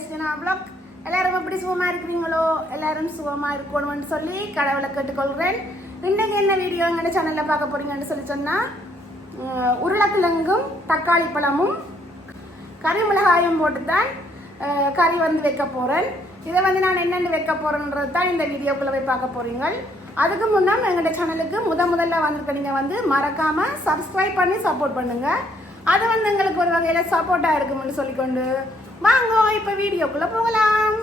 எஸ்டினா black எல்லாரும் எப்படி சுகமா இருக்கிறீங்களோ எல்லாரும் சுகமா இருக்கணும்னு சொல்லி கடவுளை கேட்டுக்கொள்கிறேன். இன்னைக்கு என்ன வீடியோ எங்கள் சேனலில் பார்க்க போறீங்கன்னு சொல்லி சொன்னால் உருளைக்கிழங்கும் தக்காளி பழமும் கறி மிளகாயும் போட்டு தான் கறி வந்து வைக்க போறேன். இதை வந்து நான் என்னென்னு வைக்க போகிறேன்றது தான் இந்த வீடியோக்குள்ளே போய் பார்க்க போறீங்க. அதுக்கு முன்னே எங்களோட சேனலுக்கு முத முதல்ல வந்திருக்க நீங்கள் வந்து மறக்காமல் சப்ஸ்கிரைப் பண்ணி சப்போர்ட் பண்ணுங்க. அது வந்து எங்களுக்கு ஒரு வகையில் சப்போர்ட்டாக இருக்கும்னு சொல்லிக்கொண்டு வாங்க இப்ப வீடியோக்குள்ள போகலாம்.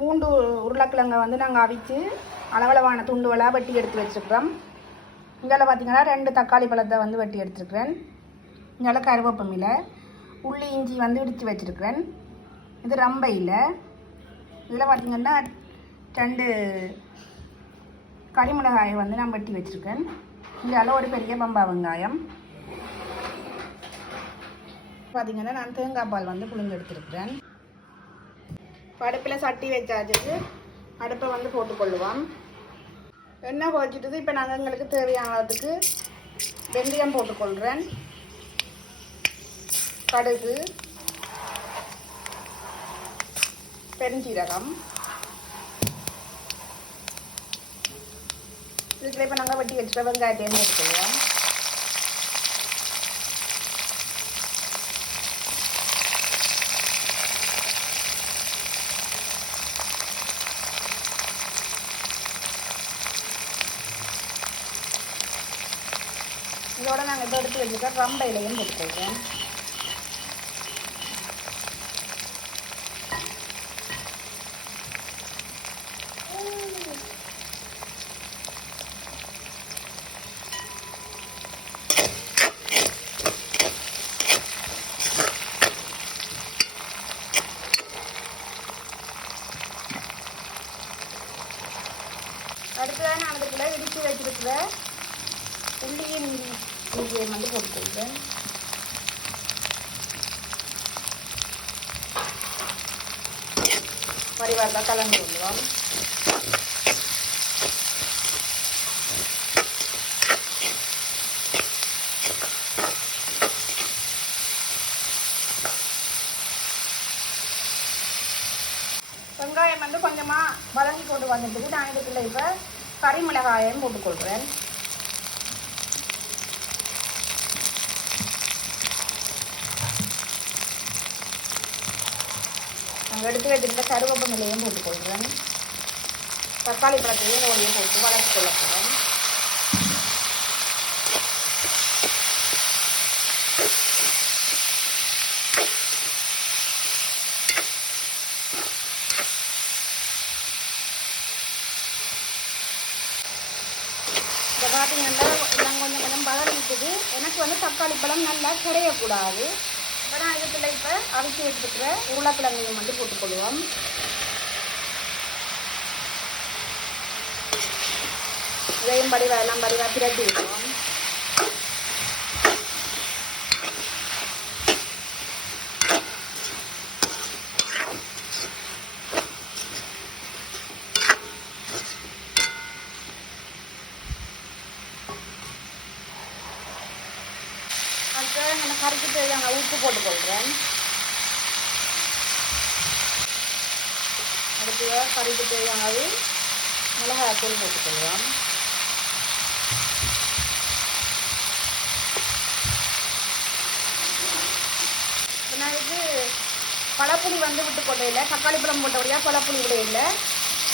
மூன்று உருளைக்கிழங்கை வந்து நாங்கள் அவிச்சு அளவளவான துண்டுகளாக வெட்டி எடுத்து வச்சுருக்கிறோம். இங்கே பார்த்தீங்கன்னா ரெண்டு தக்காளி பழத்தை வந்து வெட்டி எடுத்துருக்குறேன். இங்கே கருவேப்பமில உள்ளி இஞ்சி வந்து இடித்து வச்சுருக்கிறேன். இது ரம்பையில். இதில் பார்த்திங்கன்னா ரெண்டு கறிமிளகாயை வந்து நான் வெட்டி வச்சுருக்கேன். இதில் ஒரு பெரிய பம்பா வெங்காயம். பார்த்திங்கன்னா நான் தேங்காய் பால் வந்து புளிஞ்சு எடுத்துருக்கிறேன். அடுப்பில் சட்டி வச்சாச்சு அடுப்பை வந்து போட்டுக்கொள்ளுவோம். எண்ணெய் குறைச்சிட்டது இப்போ நாங்கள் எங்களுக்கு தேவையானதுக்கு வெந்தயம் போட்டுக்கொள்கிறேன் கடுகு பெருஞ்சீரகம். இதுக்குள்ள இப்போ நாங்கள் வட்டி வச்சுட்ட வெங்காயத்தையும் எடுத்துக்கலாம் இதோட நாங்கள் இப்போ எடுத்து வச்சுக்க ரம்பையிலையும் போட்டுக்கொள்கிறோம் அடுத்ததாக நான் அதுக்குள்ள இடித்து வச்சிருக்கிற உள்ளியின் இஞ்சியையும் வந்து போட்டுக்கொள்கிறேன் தான் கலந்து கொள்வோம் வெங்காயம் வந்து கொஞ்சமாக வதங்கி கொண்டு வந்துட்டு நான் இதுக்குள்ள இப்போ கறி மிளகாயம் போட்டுக்கொள்கிறேன் நாங்கள் எடுத்து வச்சிருக்க கருவேப்ப நிலையும் போட்டுக்கொள்கிறேன் தக்காளி பழத்தையும் ஓடியும் போட்டு வளர்த்து கொள்ள போகிறேன் பார்த்தீங்கன்னா எல்லாம் கொஞ்சம் கொஞ்சம் வளர்ந்துட்டுது எனக்கு வந்து தக்காளி பழம் நல்லா கிடையக்கூடாது இப்போ நான் இதுக்குள்ள இப்போ அவிச்சு வச்சுருக்கிற உருளைக்கிழங்கையும் வந்து போட்டுக்கொள்வோம். இதையும் படிவா எல்லாம் படிவா பிரட்டி இருக்கோம் அடுத்து நான் உப்பு போட்டு கொள்கிறேன் போட்டுக்கொள்கிறேன் அடுத்து கறிக்கு தேவையானது மிளகாய்த்தூள் போட்டுக்கொள்வோம் நான் இது பழப்புளி வந்து விட்டு கொள்ளையில் தக்காளி பழம் போட்டபடியாக பழப்புளி விட இல்லை.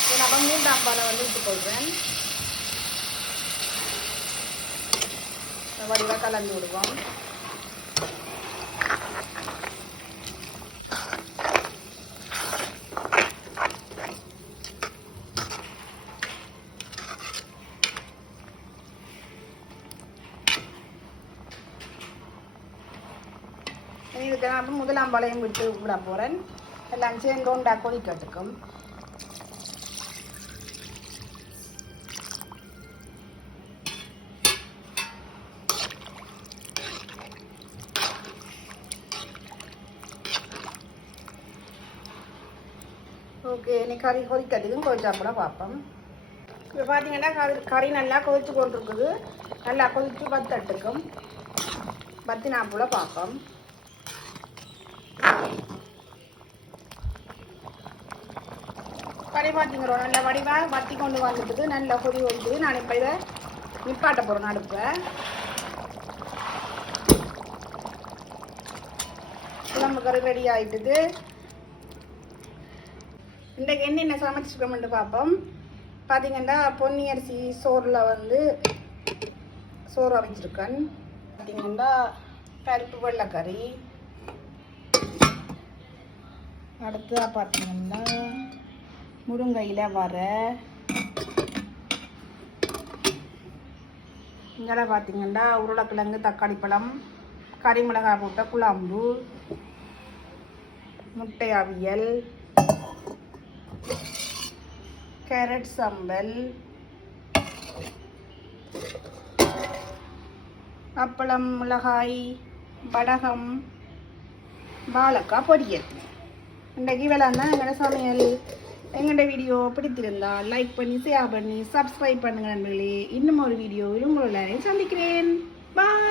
நான் அப்போ மூன்றாம் பாலை வந்து விட்டுக்கொள்கிறேன் வடிவாக கலந்து விடுவோம். இதுக்கு நான் முதலாம் வளையம் விட்டு விட போகிறேன் எல்லாம் சேர்ந்து உண்டா கொதிக்கட்டுக்கும். ஓகே இன்னைக்கு கறி கொதிக்கிறதுக்கும் கொதிச்சா கூட பார்ப்போம் இப்போ பார்த்தீங்கன்னா கறி கறி நல்லா கொதிச்சு கொண்டு இருக்குது நல்லா கொதிச்சு பத்தட்டுக்கும் பத்து நாப்புல பார்ப்போம் கறி பார்த்திங்கிறோம் நல்லா வடிவாக வத்தி கொண்டு வந்துட்டுது. நல்லா கொதி வந்துட்டுது. நான் இப்போ இதை நிப்பாட்ட போகிறேன் அடுப்பை. குழம்பு கறி ரெடி ஆகிட்டுது இன்றைக்கு என்னென்ன சமைச்சிருக்கோம்னு பார்ப்போம். பார்த்தீங்கன்னா பொன்னி அரிசி சோறில் வந்து சோறு அமைச்சிருக்கேன். பார்த்தீங்கன்னா பருப்பு வெள்ளைக்கறி. அடுத்ததாக பார்த்தீங்கன்னா முருங்கையில் வர இங்கே பார்த்தீங்கன்னா உருளைக்கிழங்கு தக்காளி பழம் கறி மிளகாய் போட்ட குழம்பு முட்டை அவியல் கேரட் சம்பல் அப்பளம் மிளகாய் வடகம் வாழைக்காய் பொரியல். இன்றைக்கு வேளாண் தான் எங்களோட சமையல். எங்களோட வீடியோ பிடித்திருந்தா லைக் பண்ணி ஷேர் பண்ணி சப்ஸ்கிரைப் பண்ணுங்க நண்பர்களே. இன்னும் ஒரு வீடியோவில் உங்களோட சந்திக்கிறேன். பாய்